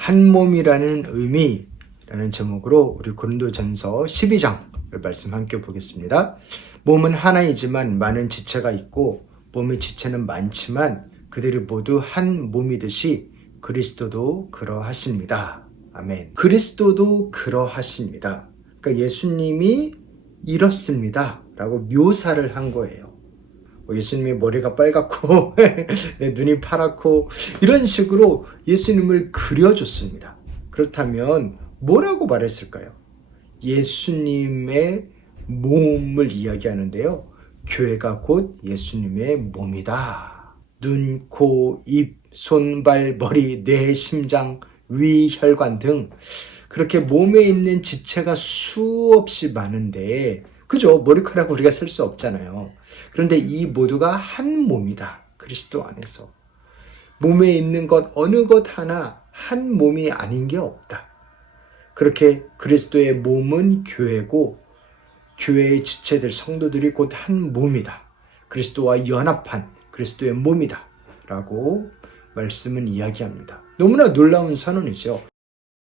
한 몸이라는 의미라는 제목으로 우리 고린도전서 12장을 말씀 함께 보겠습니다. 몸은 하나이지만 많은 지체가 있고 몸의 지체는 많지만 그들이 모두 한 몸이듯이 그리스도도 그러하십니다. 아멘. 그리스도도 그러하십니다. 그러니까 예수님이 이렇습니다 라고 묘사를 한 거예요. 예수님이 머리가 빨갛고 눈이 파랗고 이런 식으로 예수님을 그려줬습니다. 그렇다면 뭐라고 말했을까요? 예수님의 몸을 이야기하는데요. 교회가 곧 예수님의 몸이다. 눈, 코, 입, 손, 발, 머리, 뇌, 심장, 위, 혈관 등 그렇게 몸에 있는 지체가 수없이 많은데 그죠? 머리카락 우리가 쓸 수 없잖아요. 그런데 이 모두가 한 몸이다. 그리스도 안에서. 몸에 있는 것 어느 것 하나 한 몸이 아닌 게 없다. 그렇게 그리스도의 몸은 교회고 교회의 지체들 성도들이 곧 한 몸이다. 그리스도와 연합한 그리스도의 몸이다. 라고 말씀은 이야기합니다. 너무나 놀라운 선언이죠.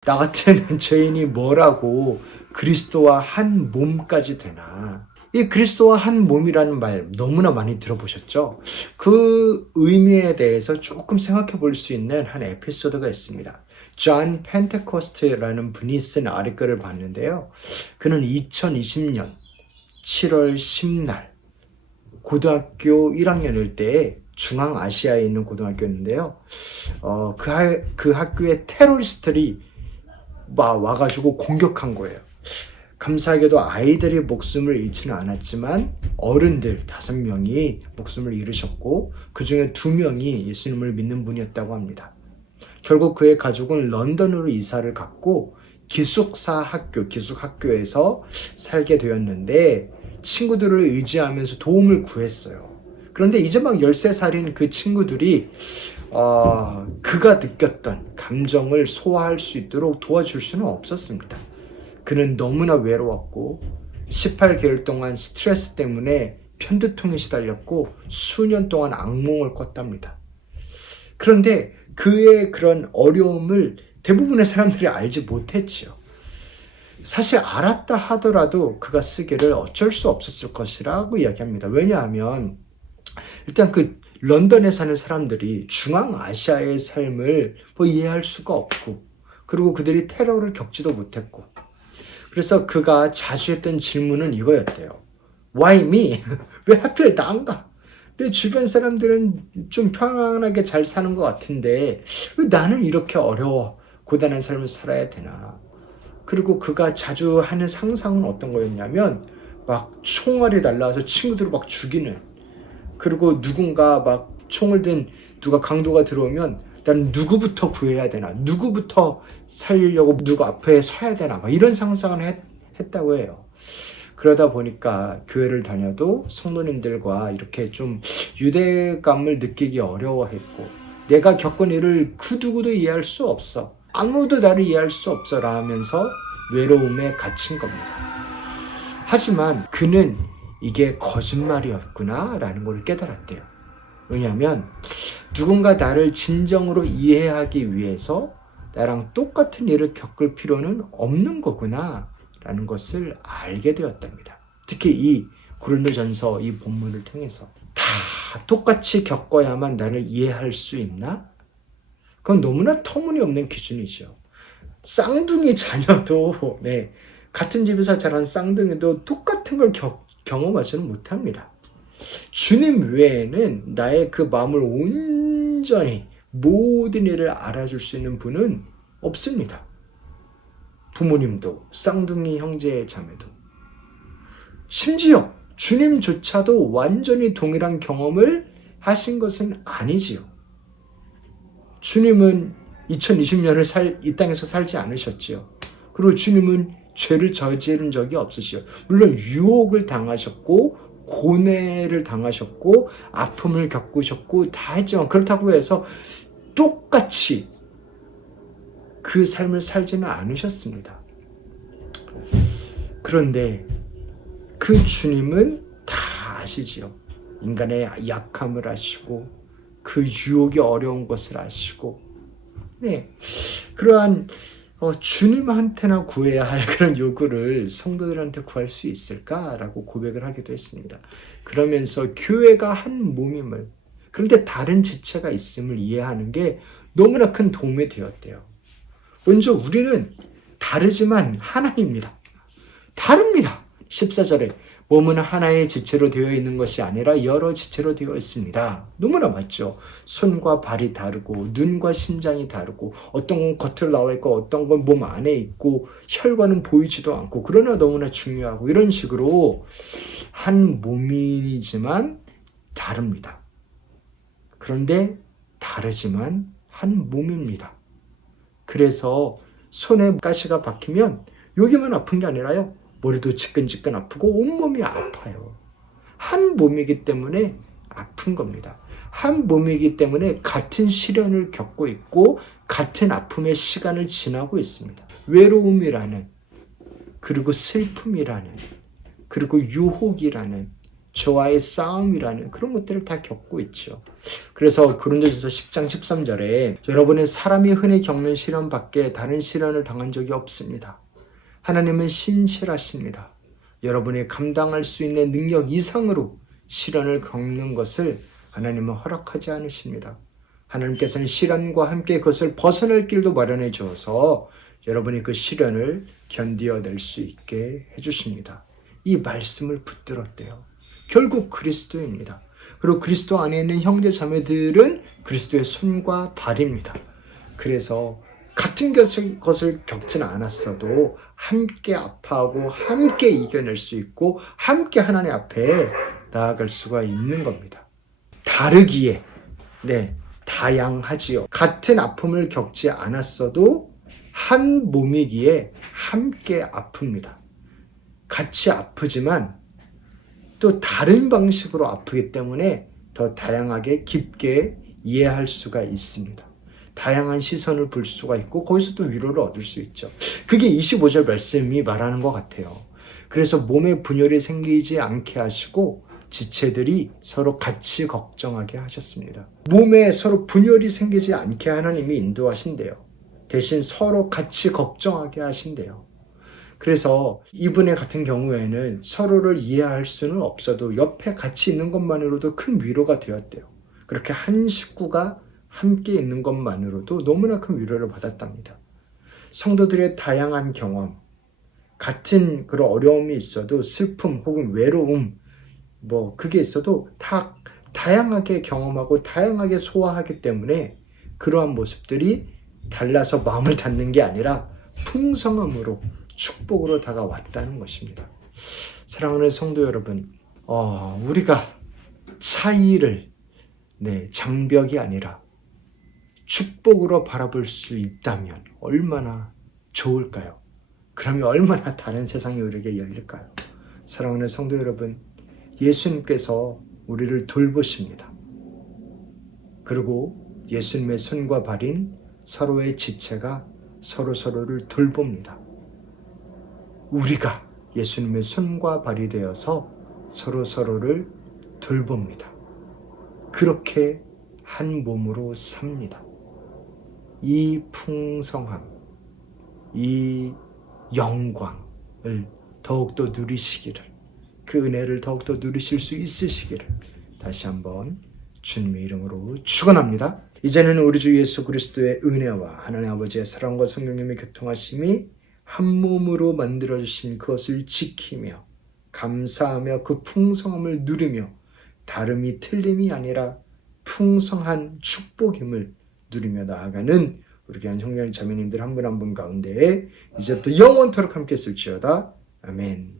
나 같은 죄인이 뭐라고 그리스도와 한 몸까지 되나. 이 그리스도와 한 몸이라는 말 너무나 많이 들어보셨죠? 그 의미에 대해서 조금 생각해 볼 수 있는 한 에피소드가 있습니다. 존 펜테코스트라는 분이 쓴 아리글을 봤는데요. 그는 2020년 7월 10날 고등학교 1학년일 때에 중앙아시아에 있는 고등학교였는데요. 그 학교에 테러리스트들이 와가지고 공격한 거예요. 감사하게도 아이들이 목숨을 잃지는 않았지만 어른들 5명이 목숨을 잃으셨고 그 중에 2명이 예수님을 믿는 분이었다고 합니다. 결국 그의 가족은 런던으로 이사를 갔고 기숙학교에서 살게 되었는데 친구들을 의지하면서 도움을 구했어요. 그런데 이제 막 13살인 그 친구들이 그가 느꼈던 감정을 소화할 수 있도록 도와줄 수는 없었습니다. 그는 너무나 외로웠고 18개월 동안 스트레스 때문에 편두통에 시달렸고 수년 동안 악몽을 꿨답니다. 그런데 그의 그런 어려움을 대부분의 사람들이 알지 못했지요. 사실 알았다 하더라도 그가 쓰기를 어쩔 수 없었을 것이라고 이야기합니다. 왜냐하면 일단 그 런던에 사는 사람들이 중앙아시아의 삶을 이해할 수가 없고 그리고 그들이 테러를 겪지도 못했고 그래서 그가 자주 했던 질문은 이거였대요. Why me? 왜 하필 나인가? 내 주변 사람들은 좀 편안하게 잘 사는 것 같은데 왜 나는 이렇게 어려워 고단한 삶을 살아야 되나? 그리고 그가 자주 하는 상상은 어떤 거였냐면 막 총알이 날라와서 친구들을 막 죽이는 그리고 누군가 막 총을 든 누가 강도가 들어오면 난 누구부터 구해야 되나 누구부터 살려고 누구 앞에 서야 되나 막 이런 상상을 했다고 해요. 그러다 보니까 교회를 다녀도 성도님들과 이렇게 좀 유대감을 느끼기 어려워했고 내가 겪은 일을 그 누구도 이해할 수 없어 아무도 나를 이해할 수 없어라 하면서 외로움에 갇힌 겁니다. 하지만 그는 이게 거짓말이었구나 라는 걸 깨달았대요. 왜냐하면 누군가 나를 진정으로 이해하기 위해서 나랑 똑같은 일을 겪을 필요는 없는 거구나 라는 것을 알게 되었답니다. 특히 이 고린도전서 이 본문을 통해서 다 똑같이 겪어야만 나를 이해할 수 있나? 그건 너무나 터무니없는 기준이죠. 쌍둥이 자녀도 같은 집에서 자란 쌍둥이도 똑같은 걸 경험하지는 못합니다. 주님 외에는 나의 그 마음을 온전히 모든 일을 알아줄 수 있는 분은 없습니다. 부모님도 쌍둥이 형제 자매도 심지어 주님조차도 완전히 동일한 경험을 하신 것은 아니지요. 주님은 2020년을 이 땅에서 살지 않으셨지요. 그리고 주님은 죄를 저지른 적이 없으시죠. 물론 유혹을 당하셨고 고뇌를 당하셨고 아픔을 겪으셨고 다 했지만 그렇다고 해서 똑같이 그 삶을 살지는 않으셨습니다. 그런데 그 주님은 다 아시지요. 인간의 약함을 아시고 그 유혹이 어려운 것을 아시고 그러한 주님한테나 구해야 할 그런 요구를 성도들한테 구할 수 있을까라고 고백을 하기도 했습니다. 그러면서 교회가 한 몸임을, 그런데 다른 지체가 있음을 이해하는 게 너무나 큰 도움이 되었대요. 먼저 우리는 다르지만 하나입니다. 다릅니다. 14절에 몸은 하나의 지체로 되어 있는 것이 아니라 여러 지체로 되어 있습니다. 너무나 맞죠. 손과 발이 다르고 눈과 심장이 다르고 어떤 건 겉으로 나와 있고 어떤 건 몸 안에 있고 혈관은 보이지도 않고, 그러나 너무나 중요하고, 이런 식으로 한 몸이지만 다릅니다. 그런데 다르지만 한 몸입니다. 그래서 손에 가시가 박히면 여기만 아픈 게 아니라요, 머리도 지끈지끈 아프고 온몸이 아파요. 한 몸이기 때문에 아픈 겁니다. 한 몸이기 때문에 같은 시련을 겪고 있고 같은 아픔의 시간을 지나고 있습니다. 외로움이라는, 그리고 슬픔이라는, 그리고 유혹이라는, 저와의 싸움이라는 그런 것들을 다 겪고 있죠. 그래서 고린도전서 10장 13절에 여러분은 사람이 흔히 겪는 시련 밖에 다른 시련을 당한 적이 없습니다. 하나님은 신실하십니다. 여러분이 감당할 수 있는 능력 이상으로 시련을 겪는 것을 하나님은 허락하지 않으십니다. 하나님께서는 시련과 함께 그것을 벗어날 길도 마련해 주어서 여러분이 그 시련을 견디어낼 수 있게 해주십니다. 이 말씀을 붙들었대요. 결국 그리스도입니다. 그리고 그리스도 안에 있는 형제 자매들은 그리스도의 손과 발입니다. 그래서 같은 것을 겪지는 않았어도 함께 아파하고 함께 이겨낼 수 있고 함께 하나님 앞에 나아갈 수가 있는 겁니다. 다르기에 다양하지요. 같은 아픔을 겪지 않았어도 한 몸이기에 함께 아픕니다. 같이 아프지만 또 다른 방식으로 아프기 때문에 더 다양하게 깊게 이해할 수가 있습니다. 다양한 시선을 볼 수가 있고 거기서 또 위로를 얻을 수 있죠. 그게 25절 말씀이 말하는 것 같아요. 그래서 몸에 분열이 생기지 않게 하시고 지체들이 서로 같이 걱정하게 하셨습니다. 몸에 서로 분열이 생기지 않게 하나님이 인도하신대요. 대신 서로 같이 걱정하게 하신대요. 그래서 이분의 같은 경우에는 서로를 이해할 수는 없어도 옆에 같이 있는 것만으로도 큰 위로가 되었대요. 그렇게 한 식구가 함께 있는 것만으로도 너무나 큰 위로를 받았답니다. 성도들의 다양한 경험, 같은 그런 어려움이 있어도 슬픔 혹은 외로움, 그게 있어도 다 다양하게 경험하고 다양하게 소화하기 때문에 그러한 모습들이 달라서 마음을 닫는 게 아니라 풍성함으로 축복으로 다가왔다는 것입니다. 사랑하는 성도 여러분, 우리가 차이를 장벽이 아니라 축복으로 바라볼 수 있다면 얼마나 좋을까요? 그러면 얼마나 다른 세상이 우리에게 열릴까요? 사랑하는 성도 여러분, 예수님께서 우리를 돌보십니다. 그리고 예수님의 손과 발인 서로의 지체가 서로를 돌봅니다. 우리가 예수님의 손과 발이 되어서 서로를 돌봅니다. 그렇게 한 몸으로 삽니다. 이 풍성함, 이 영광을 더욱더 누리시기를, 그 은혜를 더욱더 누리실 수 있으시기를 다시 한번 주님의 이름으로 축원합니다. 이제는 우리 주 예수 그리스도의 은혜와 하나님 아버지의 사랑과 성령님의 교통하심이 한 몸으로 만들어주신 그것을 지키며 감사하며 그 풍성함을 누리며 다름이 틀림이 아니라 풍성한 축복임을 누리며 나아가는 우리 귀한 형님 자매님들 한 분 한 분 가운데 이제부터 영원토록 함께 있을지어다. 아멘.